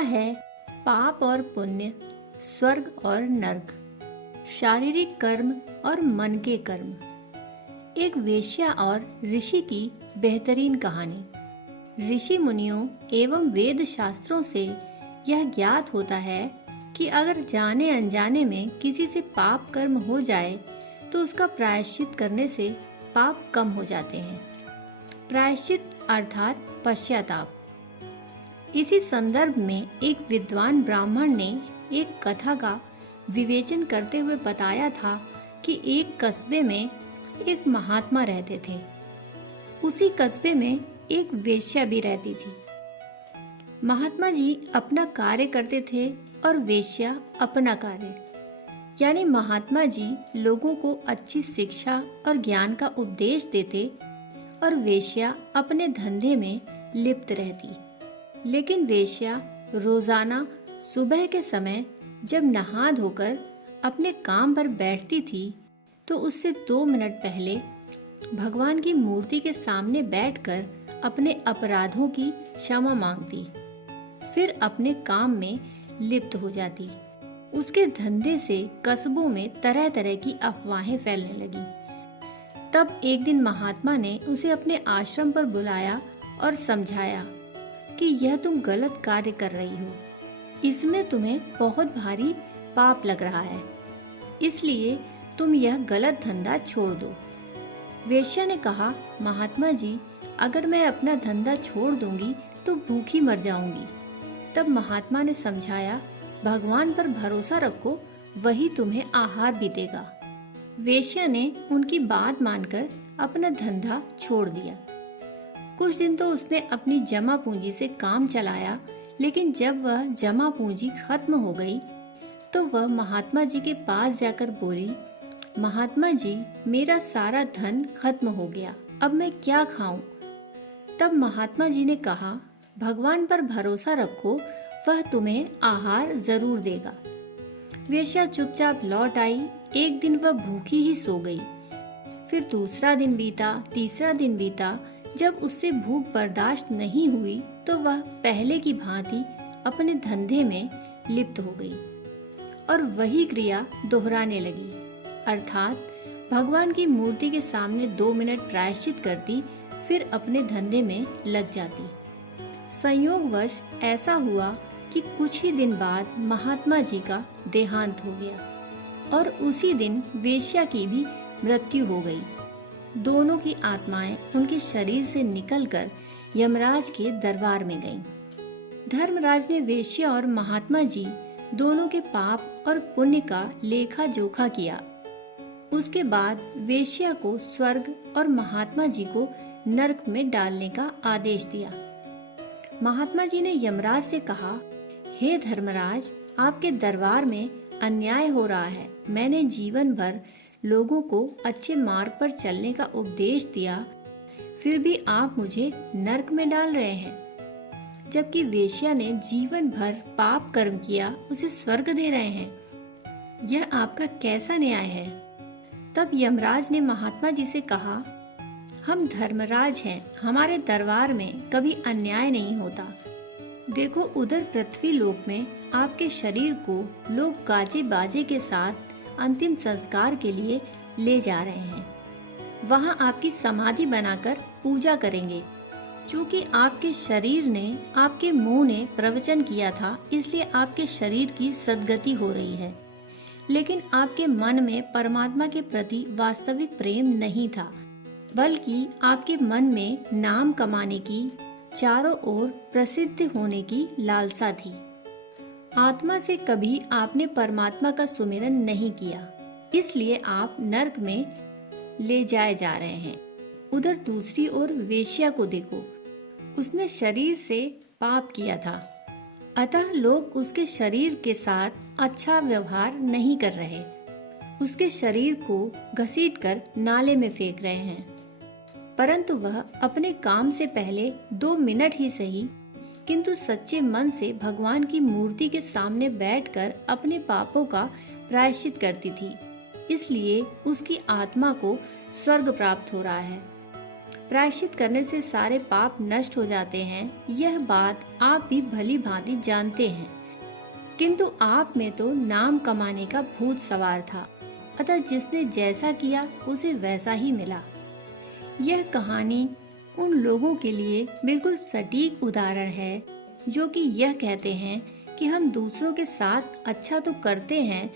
है पाप और पुण्य, स्वर्ग और नर्क, शारीरिक कर्म और मन के कर्म। एक वेश्या और ऋषि की बेहतरीन कहानी। ऋषि मुनियों एवं वेद शास्त्रों से यह ज्ञात होता है कि अगर जाने अनजाने में किसी से पाप कर्म हो जाए तो उसका प्रायश्चित करने से पाप कम हो जाते हैं। प्रायश्चित अर्थात पश्चाताप। इसी संदर्भ में एक विद्वान ब्राह्मण ने एक कथा का विवेचन करते हुए बताया था कि एक कस्बे में एक महात्मा रहते थे। उसी कस्बे में एक वेश्या भी रहती थी। महात्मा जी अपना कार्य करते थे और वेश्या अपना कार्य। यानी महात्मा जी लोगों को अच्छी शिक्षा और ज्ञान का उपदेश देते और वेश्या अपने धंधे में लिप्त रहती। लेकिन वेश्या रोजाना सुबह के समय जब नहा धोकर अपने काम पर बैठती थी तो उससे 2 मिनट पहले भगवान की मूर्ति के सामने बैठकर अपने अपराधों की क्षमा मांगती, फिर अपने काम में लिप्त हो जाती। उसके धंधे से कस्बों में तरह तरह की अफवाहें फैलने लगी। तब एक दिन महात्मा ने उसे अपने आश्रम पर बुलाया और समझाया कि यह तुम गलत कार्य कर रही हो, इसमें तुम्हें बहुत भारी पाप लग रहा है, इसलिए तुम यह गलत धंधा छोड़ दो। वेश्या ने कहा, महात्मा जी, अगर मैं अपना धंधा छोड़ दूंगी तो भूखी मर जाऊंगी। तब महात्मा ने समझाया, भगवान पर भरोसा रखो, वही तुम्हें आहार भी देगा। वेश्या ने उनकी बात मानकर अपना धंधा छोड़ दिया। कुछ दिन तो उसने अपनी जमा पूंजी से काम चलाया, लेकिन जब वह जमा पूंजी खत्म हो गई तो वह महात्मा जी के पास जाकर बोली, महात्मा जी, मेरा सारा धन खत्म हो गया, अब मैं क्या खाऊं? तब महात्मा जी ने कहा, भगवान पर भरोसा रखो, वह तुम्हें आहार जरूर देगा। वेश्या चुपचाप लौट आई। एक दिन वह भूखी ही सो गई। फिर दूसरा दिन बीता, तीसरा दिन बीता। जब उससे भूख बर्दाश्त नहीं हुई तो वह पहले की भांति अपने धंधे में लिप्त हो गई और वही क्रिया दोहराने लगी, अर्थात भगवान की मूर्ति के सामने 2 मिनट प्रायश्चित करती, फिर अपने धंधे में लग जाती। संयोगवश ऐसा हुआ कि कुछ ही दिन बाद महात्मा जी का देहांत हो गया और उसी दिन वेश्या की भी मृत्यु हो गई। दोनों की आत्माएं उनके शरीर से निकलकर यमराज के दरबार में गईं। धर्मराज ने वेश्या और महात्मा जी दोनों के पाप और पुण्य का लेखा जोखा किया। उसके बाद वेश्या को स्वर्ग और महात्मा जी को नरक में डालने का आदेश दिया। महात्मा जी ने यमराज से कहा, हे धर्मराज, आपके दरबार में अन्याय हो रहा है। मैंने जीवन भर लोगों को अच्छे मार्ग पर चलने का उपदेश दिया, फिर भी आप मुझे नरक में डाल रहे हैं। जबकि वेश्या ने जीवन भर पाप कर्म किया, उसे स्वर्ग दे रहे हैं। यह आपका कैसा न्याय है? तब यमराज ने महात्मा जी से कहा, हम धर्मराज हैं, हमारे दरबार में कभी अन्याय नहीं होता। देखो, उधर पृथ्वी लोक में आपके शरीर को लोग गाजे बाजे के साथ अंतिम संस्कार के लिए ले जा रहे हैं। वहां आपकी समाधि बनाकर पूजा करेंगे। चूंकि आपके शरीर ने, आपके मुंह ने प्रवचन किया था, इसलिए आपके शरीर की सद्गति हो रही है, लेकिन आपके मन में परमात्मा के प्रति वास्तविक प्रेम नहीं था, बल्कि आपके मन में नाम कमाने की, चारों ओर प्रसिद्ध होने की लालसा थी। आत्मा से कभी आपने परमात्मा का सुमिरन नहीं किया, इसलिए आप नरक में ले जाए जा रहे हैं। उधर दूसरी ओर वेश्या को देखो, उसने शरीर से पाप किया था, अतः लोग उसके शरीर के साथ अच्छा व्यवहार नहीं कर रहे, उसके शरीर को घसीटकर नाले में फेंक रहे हैं। परंतु वह अपने काम से पहले 2 मिनट ही सही, किंतु सच्चे मन से भगवान की मूर्ति के सामने बैठकर अपने पापों का प्रायश्चित करती थी, इसलिए उसकी आत्मा को स्वर्ग प्राप्त हो रहा है। प्रायश्चित करने से सारे पाप नष्ट हो जाते हैं, यह बात आप भी भली भांति जानते हैं। किंतु आप में तो नाम कमाने का भूत सवार था, अतः जिसने जैसा किया उसे वैसा ही मिला। यह कहानी उन लोगों के लिए बिल्कुल सटीक उदाहरण है जो कि यह कहते हैं कि हम दूसरों के साथ अच्छा तो करते हैं,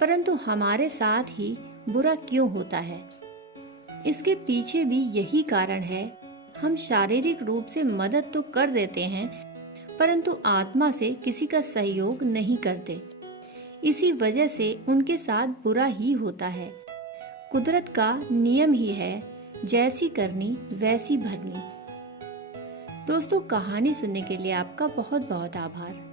परंतु हमारे साथ ही बुरा क्यों होता है। इसके पीछे भी यही कारण है, हम शारीरिक रूप से मदद तो कर देते हैं परंतु आत्मा से किसी का सहयोग नहीं करते। इसी वजह से उनके साथ बुरा ही होता है। कुदरत का नियम ही है, जैसी करनी वैसी भरनी। दोस्तों, कहानी सुनने के लिए आपका बहुत बहुत आभार।